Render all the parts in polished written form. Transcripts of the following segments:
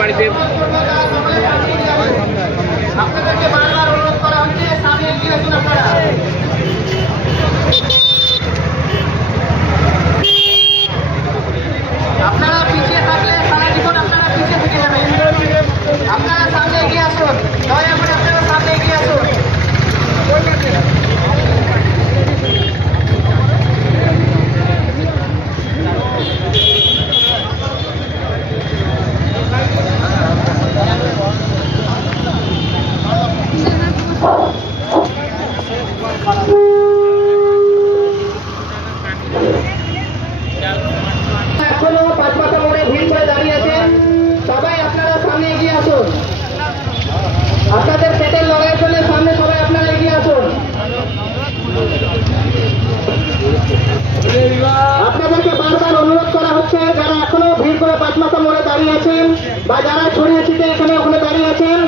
বাড়িতে আপনারা পিছিয়ে থাকলে সারা জীবন আপনারা পিছিয়ে থেকে যাবেন। আপনারা সামনে এগিয়ে আসুন, দয়া করে আপনারা সামনে এগিয়ে আসুন। এখনো পাঁচমাথা মোড়ে ভিড় করে দাঁড়িয়ে আছেন, সবাই আপনারা সামনে এগিয়ে আসুন। আপনাদের পেটের লড়াইয়ের জন্য সামনে সবাই আপনারা এগিয়ে আসুন। আপনাদেরকে বারবার অনুরোধ করা হচ্ছে, যারা এখনো ভিড় করে পাঁচমাথা মোড়ে দাঁড়িয়ে আছেন বা যারা ছড়িয়ে ছিটে এখানে ওখানে দাঁড়িয়ে আছেন,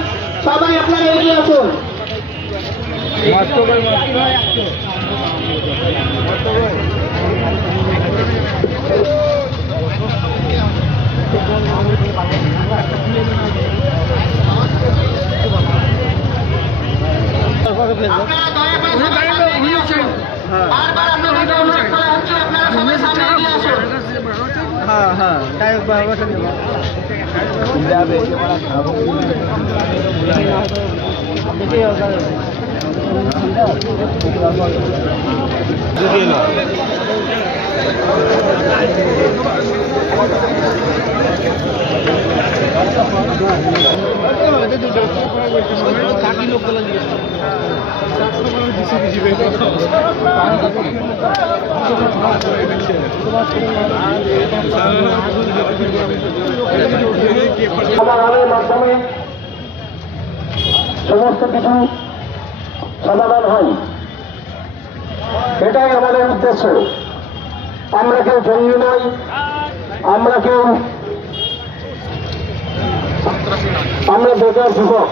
সবাই আপনারা এগিয়ে আসুন। আপনারা দয়া করে সবাই সামনে এগিয়ে আসুন। বারবার আপনাদেরকে অনুরোধ করা হচ্ছে, আপনারা সবাই সামনে এগিয়ে আসুন। সমাধানের মাধ্যমে সমস্ত কিছু সমাধান হয়, এটাই আমাদের উদ্দেশ্য। আমরা কেউ জঙ্গি নই, আমরা বেকার যুবক।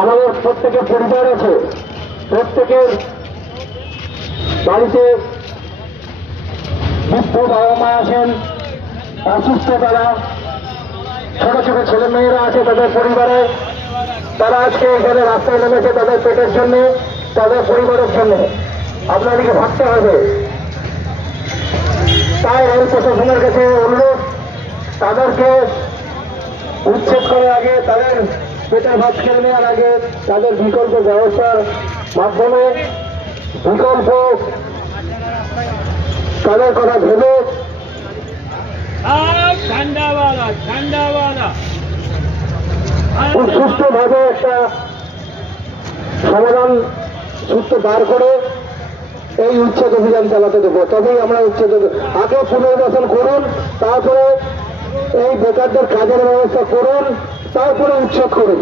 আমাদের প্রত্যেকের পরিবার আছে, প্রত্যেকের বাড়িতে বৃদ্ধ বাবা মা আছেন, অসুস্থ তারা, ছোট ছোট ছেলে মেয়েরা আছে তাদের পরিবারে। তারা আজকে এখানে রাস্তায় নেমেছে তাদের পেটের জন্য, তাদের পরিবারের জন্য। আপনাদেরকে ভাবতে হবে। তাই রেল প্রশাসনের কাছে অনুরোধ, তাদেরকে উচ্ছেদ করার আগে, তাদের পেটের ভাত খেয়ে নেওয়ার আগে তাদের বিকল্প ব্যবস্থার মাধ্যমে বিকল্প তাদের কথা ভেবে খুব সুষ্ঠুভাবে একটা সমাধান সূত্র বার করে এই উচ্ছেদ অভিযান চালাতে দেবো। তবেই আমরা উচ্ছেদ, আগে পুনর্বাসন করুন, তারপরে এই বেকারদের কাজের ব্যবস্থা করুন, তারপরে উচ্ছেদ করুন।